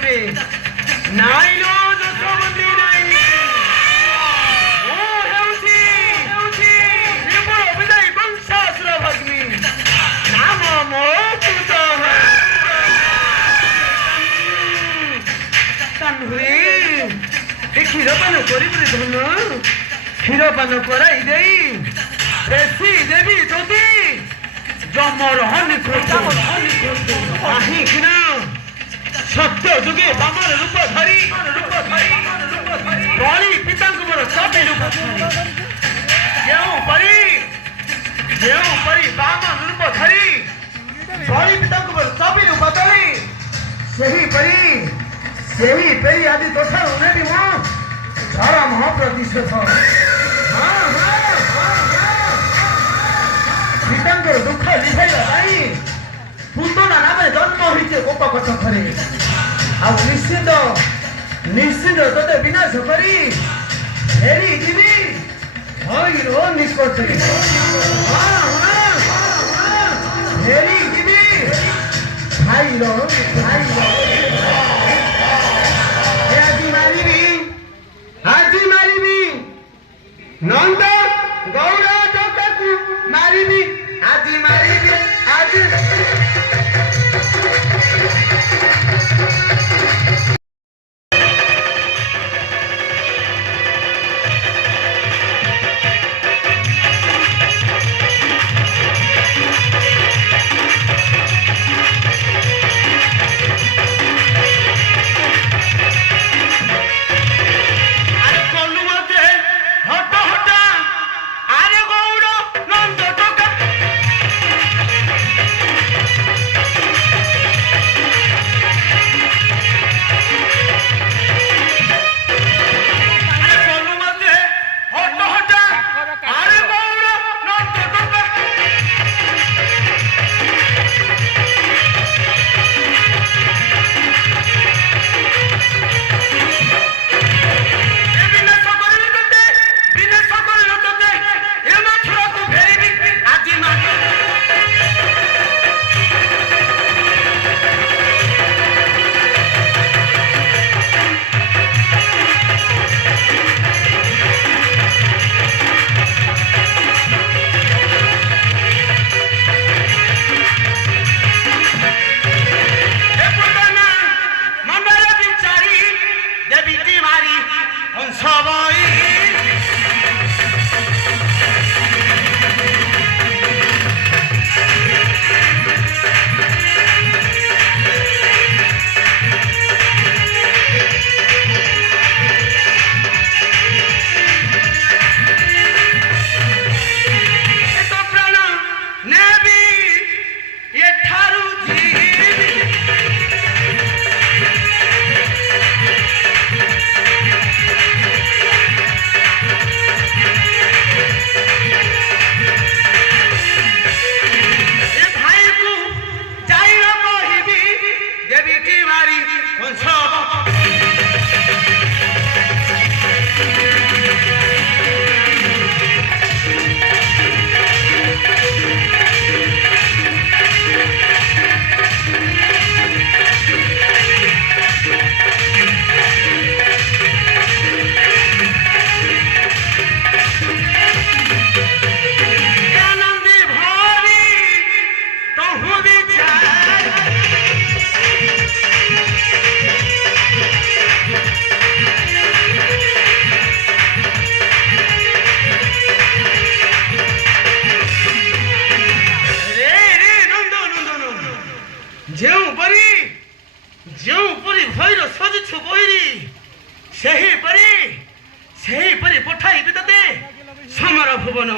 হবে নাইল দশবন্দি নাই ও হেউছি হেউছি বিপুল বিদায় বংশাসুর ভগ্নী নাম মৌকুত তানহুই এ ক্ষীরপান করিবি ধন ক্ষীরপান করাই দেই বেশি দেবী যদি জমর হনি আহিকিনা সত্য যুগে বামর রূপ ধরি বলি পিতাଙ୍କୁ ମୋର ଚାପି ରୂପ ଯେଉଁପରି ବାମନ ରୂପ ଧରି ବଳି ପିତାଙ୍କୁ ମୋର ଚାପି ରୂପ ଧରି ସେହିପରି ଆଜି ତୋଠାରୁ ନେବି ମୁଁ ଝର ମହାପ୍ରତିଶୋଧ ପିତାଙ୍କର ଦୁଃଖ ଲିଭାଇବା ପାଇଁ ପୁତନା ନାମରେ ଜନ୍ମ ହୋଇଛେ ଗୋପ କଟକରେ ଆଉ ନିଶ୍ଚିନ୍ତ ତୋତେ ବିନାଶ କରି ଫେରି ଯିବି ଭଇର ନିକଟରେ ଫେରି ଯିବି ଭାଇର ଆଜି ମାରିବି ନନ୍ଦ ଗୌର ଟୋକାକୁ ମାରିବି ଆଜି ମାରିବି ଆଜି ଯେଉଁପରି ଭୈର ସଜିଛୁ ବହିରି ସେହିପରି ପଠାଇବି ତତେ ସମର ଭୁବନ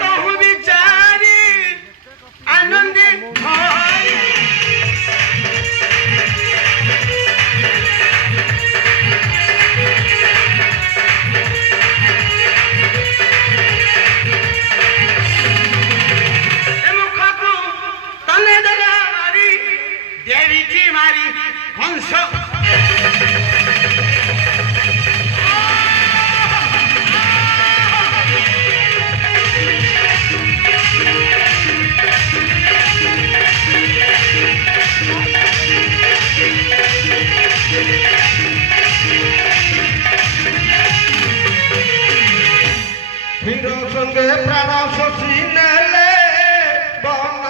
ତହୁ ବିଚାରି ଆନନ୍ଦୀ দেবীটি মারি কংস ଏ ପ୍ରାଣ ଶୋଷି ନେଲେ ବନ